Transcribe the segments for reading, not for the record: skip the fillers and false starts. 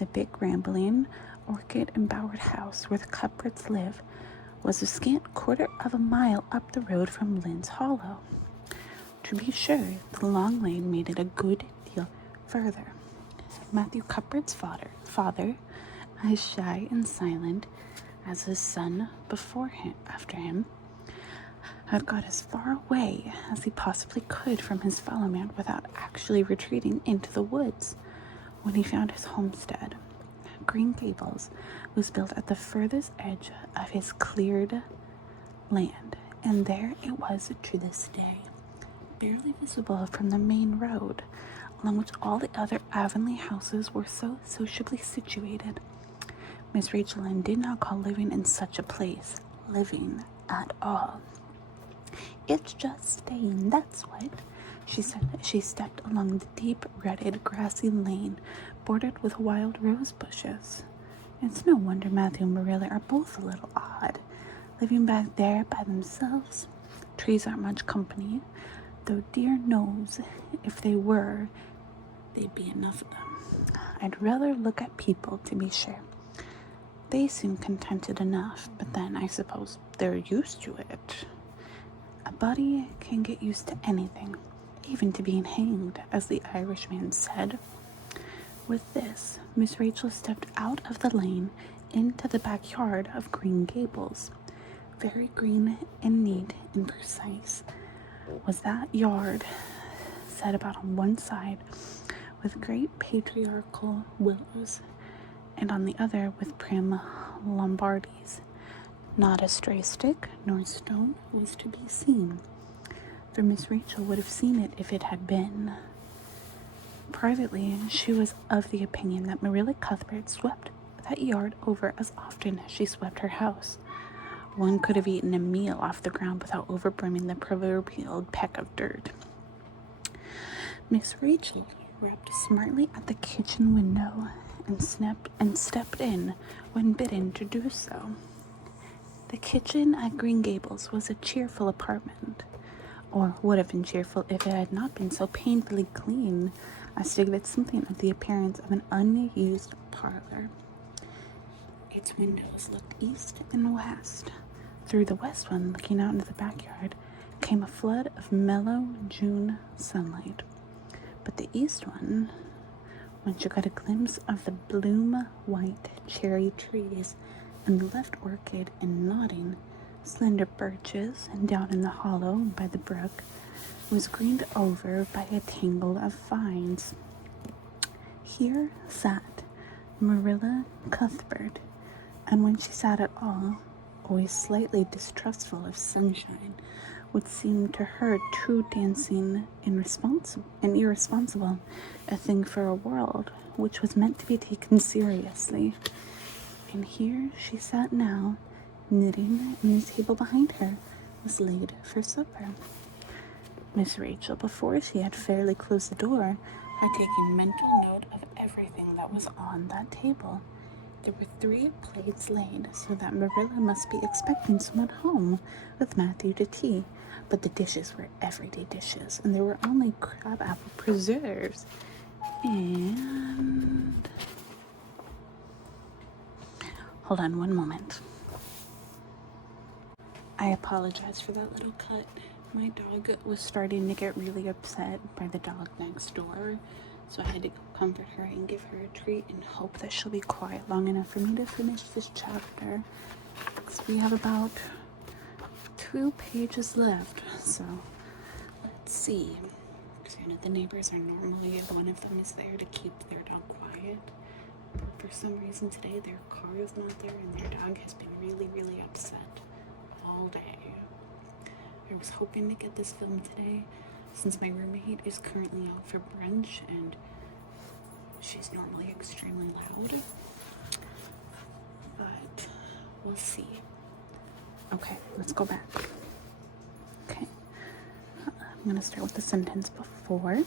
The big, rambling, orchid-embowered house where the Cuthberts live was a scant quarter of a mile up the road from Lynn's Hollow. To be sure, the long lane made it a good deal further. Matthew Cuthbert's father, as shy and silent as his son after him, had got as far away as he possibly could from his fellow man without actually retreating into the woods when he found his homestead. Green Gables was built at the furthest edge of his cleared land, and there it was to this day, barely visible from the main road, along which all the other Avonlea houses were so sociably situated. Miss Rachel Lynde did not call living in such a place living at all. "It's just staying, that's what," she said as she stepped along the deep, rutted, grassy lane bordered with wild rose bushes. "It's no wonder Matthew and Marilla are both a little odd, living back there by themselves. Trees aren't much company, though dear knows if they were, they'd be enough of them. I'd rather look at people, to be sure. They seem contented enough, but then I suppose they're used to it. A body can get used to anything, even to being hanged, as the Irishman said." With this, Miss Rachel stepped out of the lane into the backyard of Green Gables. Very green and neat and precise was that yard, set about on one side with great patriarchal willows, and on the other with prim Lombardies. Not a stray stick nor stone was to be seen, for Miss Rachel would have seen it if it had been. Privately, she was of the opinion that Marilla Cuthbert swept that yard over as often as she swept her house. One could have eaten a meal off the ground without overbrimming the proverbial peck of dirt. Miss Rachel rapped smartly at the kitchen window and stepped in when bidden to do so. The kitchen at Green Gables was a cheerful apartment, or would have been cheerful if it had not been so painfully clean as to give it something of the appearance of an unused parlor. Its windows looked east and west. Through the west one, looking out into the backyard, came a flood of mellow June sunlight. But the east one, when she got a glimpse of the bloom-white cherry trees and the left orchid and nodding, slender birches, and down in the hollow by the brook, was greened over by a tangle of vines. Here sat Marilla Cuthbert, and when she sat at all, always slightly distrustful of sunshine, would seem to her too dancing and irresponsible a thing for a world which was meant to be taken seriously. And here she sat now, knitting, and the table behind her was laid for supper. Miss Rachel, before she had fairly closed the door, had taken mental note of everything that was on that table. There were 3 plates laid, so that Marilla must be expecting someone home with Matthew to tea. But the dishes were everyday dishes, and there were only crab-apple preserves and... Hold on one moment. I apologize for that little cut. My dog was starting to get really upset by the dog next door, so I had to go comfort her and give her a treat and hope that she'll be quiet long enough for me to finish this chapter. So we have about 2 pages left, so let's see. The neighbors are normally, one of them is there to keep their dog quiet. But for some reason today their car is not there and their dog has been really, really upset all day. I was hoping to get this filmed today since my roommate is currently out for brunch and she's normally extremely loud, but we'll see. Okay, let's go back. Okay, I'm gonna start with the sentence before.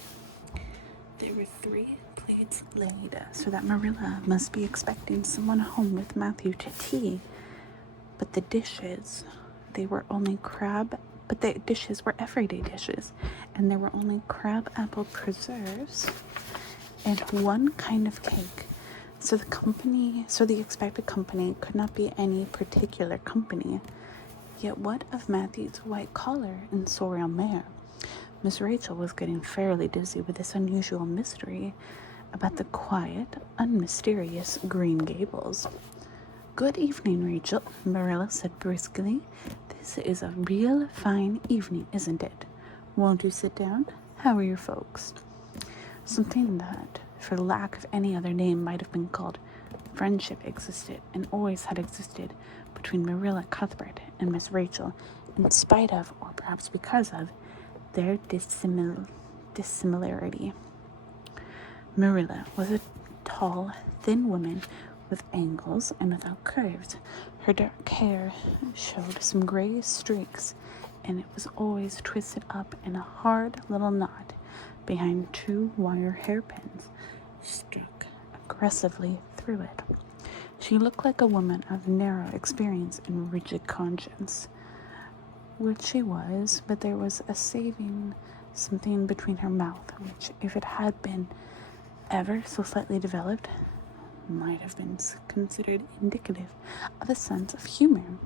There were 3 plates laid, so that Marilla must be expecting someone home with Matthew to tea. But the dishes, they were only but the dishes were everyday dishes, and there were only crab apple preserves and 1 kind of cake, So the expected company could not be any particular company. Yet what of Matthew's white collar and sorrel mare? Miss Rachel was getting fairly dizzy with this unusual mystery about the quiet, unmysterious Green Gables. "Good evening, Rachel," Marilla said briskly. "This is a real fine evening, isn't it? Won't you sit down? How are your folks?" Something that, for lack of any other name, might have been called friendship existed and always had existed between Marilla Cuthbert and Miss Rachel, in spite of, or perhaps because of, their dissimilarity. Marilla was a tall, thin woman with angles and without curves. Her dark hair showed some gray streaks, and it was always twisted up in a hard little knot behind 2 wire hairpins stuck aggressively through it. She looked like a woman of narrow experience and rigid conscience, which she was, but there was a saving something between her mouth, which, if it had been ever so slightly developed, might have been considered indicative of a sense of humor.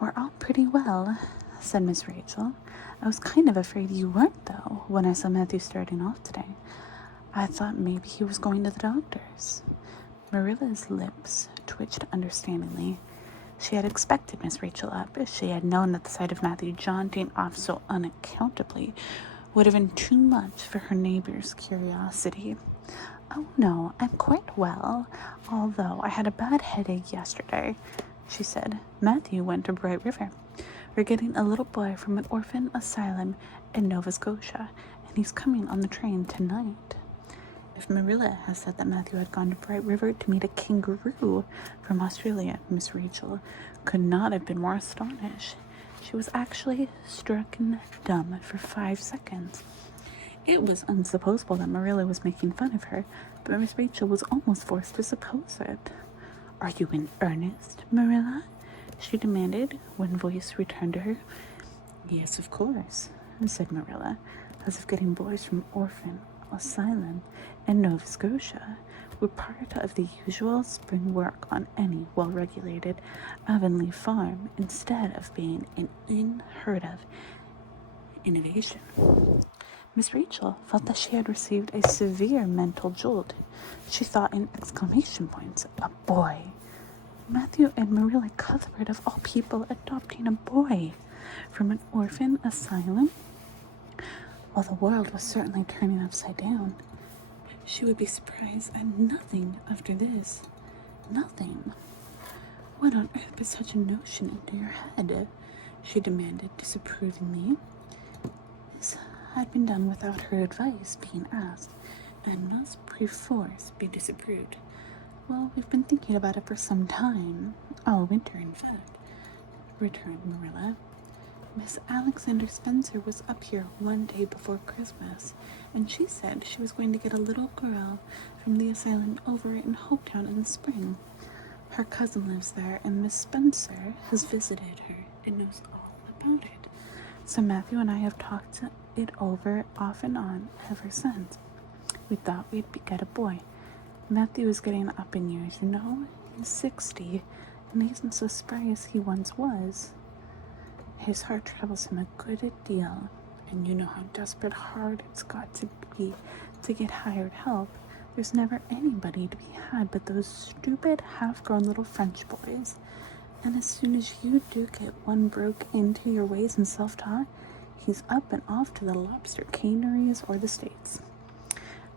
"We're all pretty well," said Miss Rachel. "I was kind of afraid you weren't, though, when I saw Matthew starting off today. I thought maybe he was going to the doctor's." Marilla's lips twitched understandingly. She had expected Miss Rachel up. She had known that the sight of Matthew jaunting off so unaccountably would have been too much for her neighbor's curiosity. "Oh, no, I'm quite well, although I had a bad headache yesterday," she said. "Matthew went to Bright River. We're getting a little boy from an orphan asylum in Nova Scotia, and he's coming on the train tonight." If Marilla had said that Matthew had gone to Bright River to meet a kangaroo from Australia, Miss Rachel could not have been more astonished. She was actually stricken dumb for 5 seconds. It was unsupposable that Marilla was making fun of her, but Miss Rachel was almost forced to suppose it. "Are you in earnest, Marilla?" she demanded when voice returned to her. "Yes, of course," said Marilla, as if getting boys from orphan asylum in Nova Scotia were part of the usual spring work on any well-regulated Avonlea farm instead of being an unheard-of innovation. Miss Rachel felt that she had received a severe mental jolt. She thought in exclamation points. A boy! Matthew and Marilla Cuthbert, of all people, adopting a boy from an orphan asylum? Well, the world was certainly turning upside down. She would be surprised at nothing after this. Nothing. "What on earth put such a notion into your head?" she demanded disapprovingly. This had been done without her advice being asked, and must perforce be disapproved. "Well, we've been thinking about it for some time. All winter, in fact," returned Marilla. "Miss Alexander Spencer was up here one day before Christmas, and she said she was going to get a little girl from the asylum over in Hopetown in the spring. Her cousin lives there, and Miss Spencer has visited her and knows all about it. So Matthew and I have talked it over off and on ever since. We thought we'd get a boy. Matthew is getting up in years, you know. He's 60, and he's not so spry as he once was. His heart troubles him a good deal, and you know how desperate hard it's got to be to get hired help. There's never anybody to be had but those stupid half-grown little French boys. And as soon as you do get one broke into your ways and self-taught, he's up and off to the lobster canneries or the States.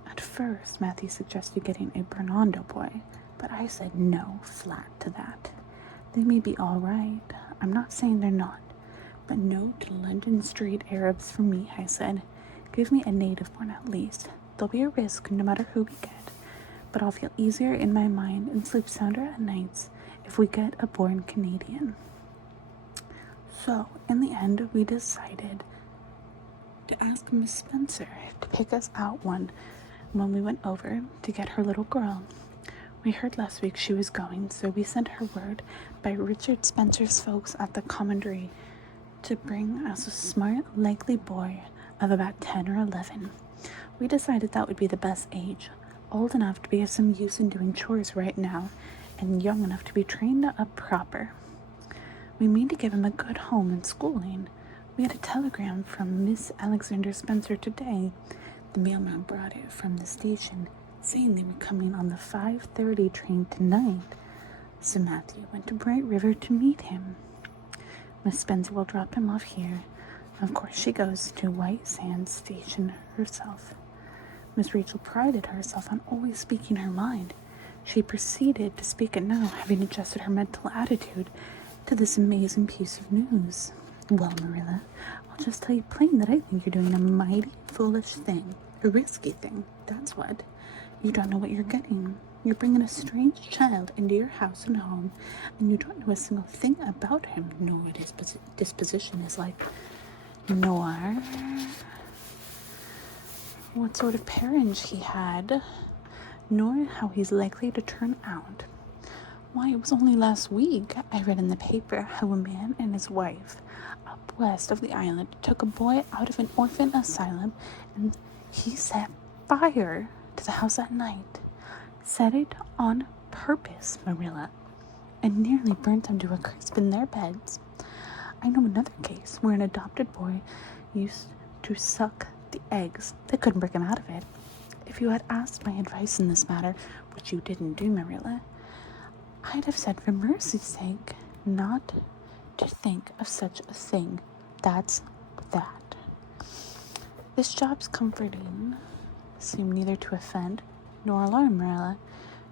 At first, Matthew suggested getting a Bernardo boy, but I said no flat to that. They may be all right. I'm not saying they're not. But no to London street Arabs for me, I said. Give me a native born at least. There'll be a risk no matter who we get, but I'll feel easier in my mind and sleep sounder at nights if we get a born Canadian. So, in the end, we decided to ask Miss Spencer to pick us out one when we went over to get her little girl. We heard last week she was going, so we sent her word by Richard Spencer's folks at the commandery to bring us a smart, likely boy of about 10 or 11. We decided that would be the best age, old enough to be of some use in doing chores right now, and young enough to be trained up proper. We mean to give him a good home and schooling. We had a telegram from Miss Alexander Spencer today. The mailman brought it from the station, saying they were coming on the 5:30 train tonight. So Matthew went to Bright River to meet him. Miss Spencer will drop him off here. Of course, she goes to White Sands Station herself. Miss Rachel prided herself on always speaking her mind. She proceeded to speak it now, having adjusted her mental attitude to this amazing piece of news. Well, Marilla, I'll just tell you plain that I think you're doing a mighty foolish thing, a risky thing, that's what. You don't know what you're getting. You're bringing a strange child into your house and home, and you don't know a single thing about him, nor what his disposition is like, nor what sort of parents he had, nor how he's likely to turn out. Why, it was only last week I read in the paper how a man and his wife up west of the island took a boy out of an orphan asylum, and he set fire to the house at night. Set it on purpose, Marilla, and nearly burnt them to a crisp in their beds. I know another case where an adopted boy used to suck the eggs. They couldn't break him out of it. If you had asked my advice in this matter, which you didn't do, Marilla, I'd have said for mercy's sake not to think of such a thing. That's that. This job's comforting seemed neither to offend nor alarm Marilla.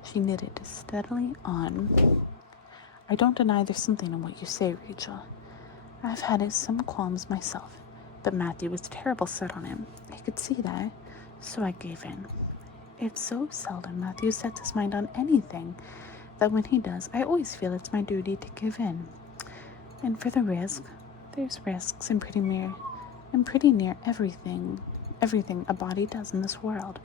She knitted steadily on. I don't deny there's something in what you say, Rachel. I've had some qualms myself, but Matthew was terrible set on him. I could see that, so I gave in. It's so seldom Matthew sets his mind on anything that when he does, I always feel it's my duty to give in. And for the risk, there's risks in pretty near everything a body does in this world.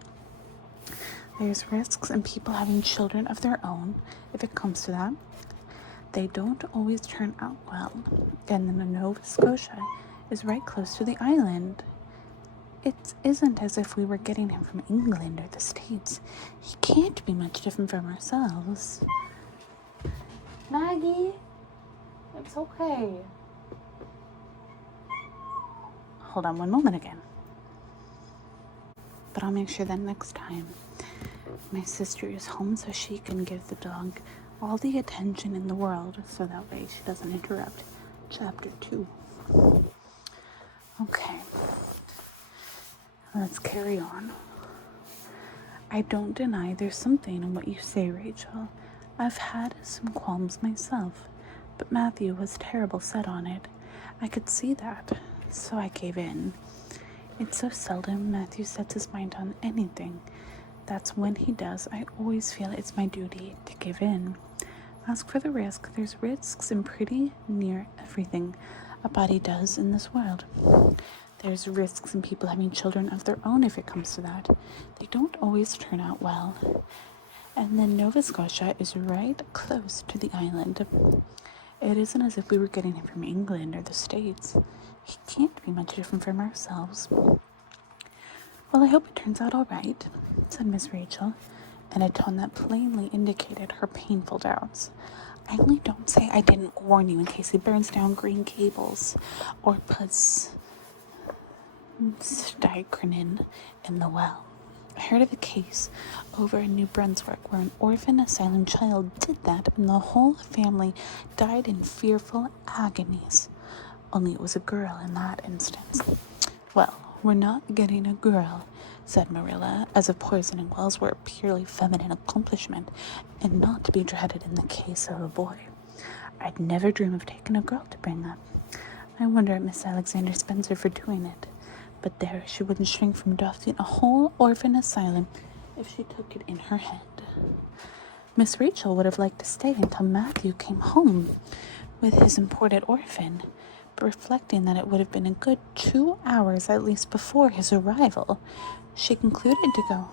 There's risks in people having children of their own, if it comes to that. They don't always turn out well, and then Nova Scotia is right close to the island. It isn't as if we were getting him from England or the States. He can't be much different from ourselves. Maggie, it's okay. Hold on one moment again. But I'll make sure that next time my sister is home so she can give the dog all the attention in the world, so that way she doesn't interrupt chapter 2. Okay, let's carry on. I don't deny there's something in what you say, Rachel. I've had some qualms myself, but Matthew was terrible set on it. I could see that, so I gave in. It's so seldom Matthew sets his mind on anything. That's when he does, I always feel it's my duty to give in. As for the risk, there's risks in pretty near everything a body does in this world. There's risks in people having children of their own, if it comes to that. They don't always turn out well. And then Nova Scotia is right close to the island. It isn't as if we were getting him from England or the States. He can't be much different from ourselves. Well, I hope it turns out all right, said Miss Rachel, in a tone that plainly indicated her painful doubts. I only don't say I didn't warn you in case he burns down Green Gables or puts strychnine in the well. I heard of a case over in New Brunswick where an orphan asylum child did that and the whole family died in fearful agonies. Only it was a girl in that instance. Well, we're not getting a girl, said Marilla, as if poisoning wells were a purely feminine accomplishment and not to be dreaded in the case of a boy. I'd never dream of taking a girl to bring up. I wonder at Miss Alexander Spencer for doing it. But there, she wouldn't shrink from adopting a whole orphan asylum if she took it in her head. Miss Rachel would have liked to stay until Matthew came home with his imported orphan, but reflecting that it would have been a good 2 hours at least before his arrival, she concluded to go.